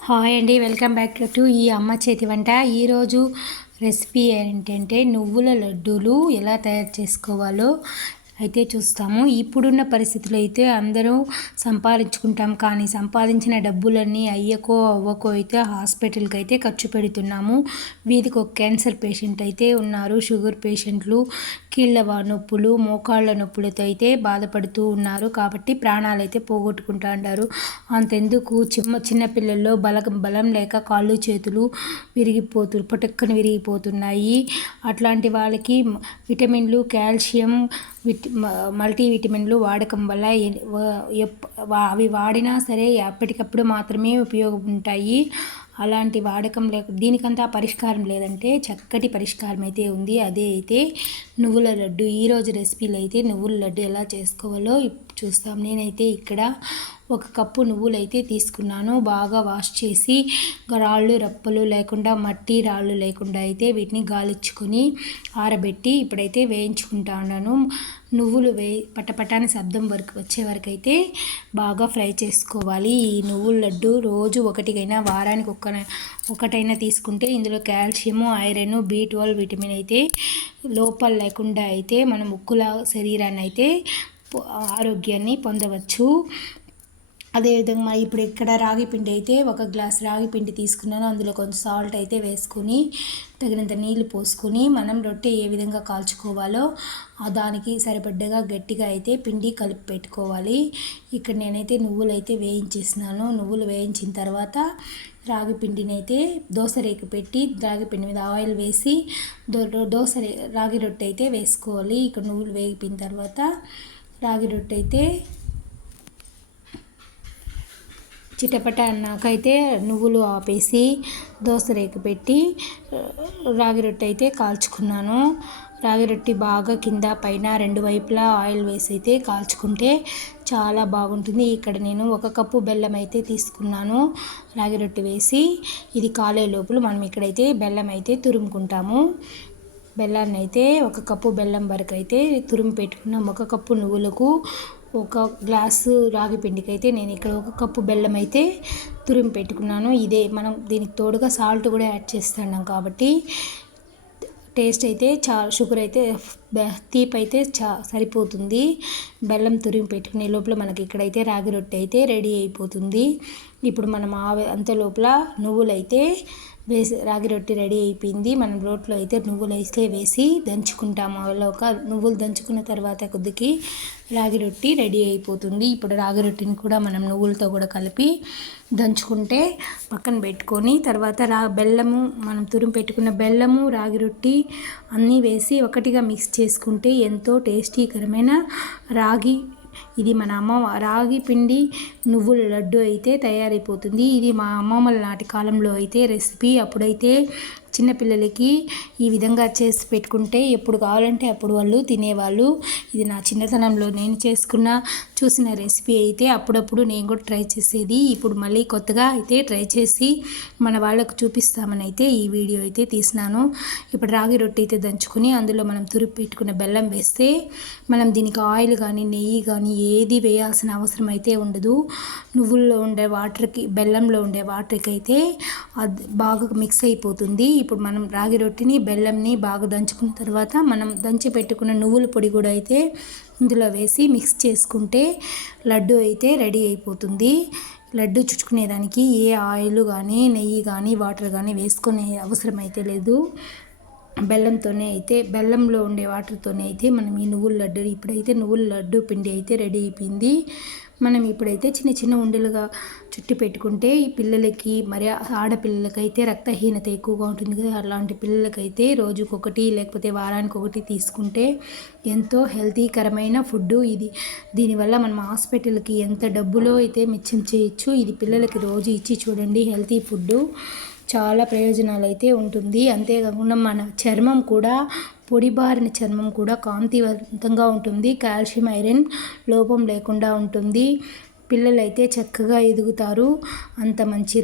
Hi అండి welcome back to ఈ అమ్మ చేతి వంట. ఈరోజు రెసిపీ ఏంటంటే నువ్వుల లడ్డూలు ఎలా తయారు చేసుకోవాలో అయితే చూస్తాము. ఇప్పుడున్న పరిస్థితులు అయితే అందరూ సంపాదించుకుంటాం. కానీ సంపాదించిన డబ్బులన్నీ అయ్యకో అవ్వకో అయితే హాస్పిటల్కి అయితే ఖర్చు పెడుతున్నాము. వీధికి ఒక క్యాన్సర్ పేషెంట్ అయితే ఉన్నారు. షుగర్ పేషెంట్లు కీళ్ళ నొప్పులు మోకాళ్ళ నొప్పులతో అయితే బాధపడుతూ ఉన్నారు. కాబట్టి ప్రాణాలు అయితే పోగొట్టుకుంటా ఉంటారు అంతెందుకు? చిన్న చిన్న పిల్లల్లో బలం బలం లేక కాళ్ళు చేతులు విరిగిపోతు పొటక్కను విరిగిపోతున్నాయి. అట్లాంటి వాళ్ళకి విటమిన్లు కాల్షియం విట్ మల్టీవిటమిన్లు వాడకం వల్ల అవి వాడినా సరే ఎప్పటికప్పుడు మాత్రమే ఉపయోగం ఉంటాయి. అలాంటి వాడకం లేక దీనికంతా పరిష్కారం లేదంటే చక్కటి పరిష్కారం అయితే ఉంది. అదే అయితే నువ్వుల లడ్డు ఈరోజు రెసిపీలు అయితే నువ్వుల లడ్డు ఎలా చేసుకోవాలో చూస్తాం. నేనైతే ఇక్కడ ఒక కప్పు నువ్వులైతే తీసుకున్నాను. బాగా వాష్ చేసి రాళ్ళు రప్పలు లేకుండా మట్టి రాళ్ళు లేకుండా అయితే వీటిని గాలిచ్చుకొని ఆరబెట్టి ఇప్పుడైతే వేయించుకుంటా ఉన్నాను. నువ్వులు వే పటపటాని శబ్దం వరకు వచ్చే వరకు అయితే బాగా ఫ్రై చేసుకోవాలి. ఈ నువ్వుల లడ్డు రోజు ఒకటికైనా వారానికి ఒక్క ఒకటైనా తీసుకుంటే ఇందులో calcium iron B twelve vitamin అయితే లోపల లేకుండా అయితే మన ముక్కుల శరీరాన్ని అయితే ఆరోగ్యాన్ని పొందవచ్చు. అదేవిధంగా ఇప్పుడు ఇక్కడ రాగి పిండి అయితే ఒక గ్లాస్ రాగి పిండి తీసుకున్నాను అందులో కొంచెం సాల్ట్ అయితే వేసుకుని తగినంత నీళ్ళు పోసుకొని మనం రొట్టె ఏ విధంగా కాల్చుకోవాలో దానికి సరిపడ్డగా గట్టిగా అయితే పిండి కలిపి పెట్టుకోవాలి. ఇక్కడ నేనైతే నువ్వులు అయితే వేయించేసినాను. నువ్వులు వేయించిన తర్వాత రాగి పిండిని అయితే దోశ రేకు పెట్టి రాగి పిండి మీద ఆయిల్ వేసి దో దోశ రాగి రొట్టె అయితే వేసుకోవాలి. ఇక్కడ నువ్వులు వేగిపోయిన తర్వాత రాగి రొట్టె అయితే చిటపట అన్నాకైతే నువ్వులు ఆపేసి దోశ రేకు పెట్టి రాగి రొట్టె అయితే కాల్చుకున్నాను. రాగి రొట్టె బాగా కింద పైన రెండు వైపులా ఆయిల్ వేసి అయితే కాల్చుకుంటే చాలా బాగుంటుంది. ఇక్కడ నేను ఒక కప్పు బెల్లం అయితే తీసుకున్నాను రాగి రొట్టె వేసి. ఇది కాలే లోపల మనం ఇక్కడైతే బెల్లం అయితే తురుముకుంటాము. బెల్లాన్ని అయితే ఒక కప్పు బెల్లం వరకు అయితే తురుము పెట్టుకున్నాం. ఒక కప్పు నువ్వులకు ఒక గ్లాసు రాగి పిండికి అయితే నేను ఇక్కడ ఒక కప్పు బెల్లం అయితే తురిమి పెట్టుకున్నాను. ఇదే మనం దీనికి తోడుగా సాల్ట్ కూడా యాడ్ చేస్తున్నాం కాబట్టి టేస్ట్ అయితే చా షుగర్ అయితే తీపి అయితే చా సరిపోతుంది. బెల్లం తురిమి పెట్టుకునే లోపల మనకి ఇక్కడైతే రాగి రొట్టె అయితే రెడీ అయిపోతుంది. ఇప్పుడు మనం అంత లోపల నువ్వులైతే వేసి రాగి రొట్టె రెడీ అయిపోయింది. మనం రోట్లో అయితే నువ్వులు వేస్తే వేసి దంచుకుంటాము. అలా ఒక నువ్వులు దంచుకున్న తర్వాత కొద్దికి రాగి రొట్టి రెడీ అయిపోతుంది. ఇప్పుడు రాగి రొట్టిని కూడా మనం నువ్వులతో కూడా కలిపి దంచుకుంటే పక్కన పెట్టుకొని తర్వాత రా బెల్లము మనం తురుము పెట్టుకున్న బెల్లము రాగి రొట్టి అన్నీ వేసి ఒకటిగా మిక్స్ చేసుకుంటే ఎంతో టేస్టీకరమైన రాగి ఇది మన అమ్మ రాగి పిండి నువ్వుల లడ్డు అయితే తయారైపోతుంది. ఇది మా అమ్మమ్మల నాటి కాలంలో అయితే రెసిపీ. అప్పుడైతే చిన్నపిల్లలకి ఈ విధంగా చేసి పెట్టుకుంటే ఎప్పుడు కావాలంటే అప్పుడు వాళ్ళు తినేవాళ్ళు. ఇది నా చిన్నతనంలో నేను చేసుకున్న చూసిన రెసిపీ అయితే అప్పుడప్పుడు నేను కూడా ట్రై చేసేది. ఇప్పుడు మళ్ళీ కొత్తగా అయితే ట్రై చేసి మన వాళ్ళకు చూపిస్తామని అయితే ఈ వీడియో అయితే తీసినాను. ఇప్పుడు రాగి రొట్టె అయితే దంచుకొని అందులో మనం తురిపి పెట్టుకున్న బెల్లం వేస్తే మనం దీనికి ఆయిల్ కానీ నెయ్యి కానీ ఏది వేయాల్సిన అవసరం అయితే ఉండదు. నువ్వుల్లో ఉండే వాటర్కి బెల్లంలో ఉండే వాటర్కి అయితే అది బాగా మిక్స్ అయిపోతుంది. ఇప్పుడు మనం రాగి రొట్టిని బెల్లంని బాగా దంచుకున్న తర్వాత మనం దంచి పెట్టుకున్న నువ్వుల పొడి కూడా అయితే ఇందులో వేసి మిక్స్ చేసుకుంటే లడ్డు అయితే రెడీ అయిపోతుంది. లడ్డు చుట్టుకునేదానికి ఏ ఆయిల్ కానీ నెయ్యి కానీ వాటర్ కానీ వేసుకునే అవసరం అయితే లేదు. బెల్లంతోనే అయితే బెల్లంలో ఉండే వాటర్తోనే అయితే మనం ఈ నువ్వుల లడ్డు ఇప్పుడైతే నువ్వుల లడ్డు పిండి అయితే రెడీ అయిపోయింది. మనం ఇప్పుడైతే చిన్న చిన్న ఉండలుగా చుట్టి పెట్టుకుంటే ఈ పిల్లలకి మరి ఆడపిల్లలకైతే రక్తహీనత ఎక్కువగా ఉంటుంది కదా అలాంటి పిల్లలకైతే రోజుకొకటి లేకపోతే వారానికి ఒకటి తీసుకుంటే ఎంతో హెల్తీకరమైన ఫుడ్ ఇది. దీనివల్ల మనం హాస్పిటల్కి ఎంత డబ్బులో అయితే మిచ్చం చేయొచ్చు ఇది పిల్లలకి రోజు ఇచ్చి చూడండి హెల్తీ ఫుడ్డు. చాలా ప్రయోజనాలు అయితే ఉంటుంది. అంతేకాకుండా మన చర్మం కూడా పొడిబారిన చర్మం కూడా కాంతివంతంగా ఉంటుంది. కాల్షియం ఐరన్ లోపం లేకుండా ఉంటుంది. పిల్లలైతే చక్కగా ఎదుగుతారు. అంత మంచి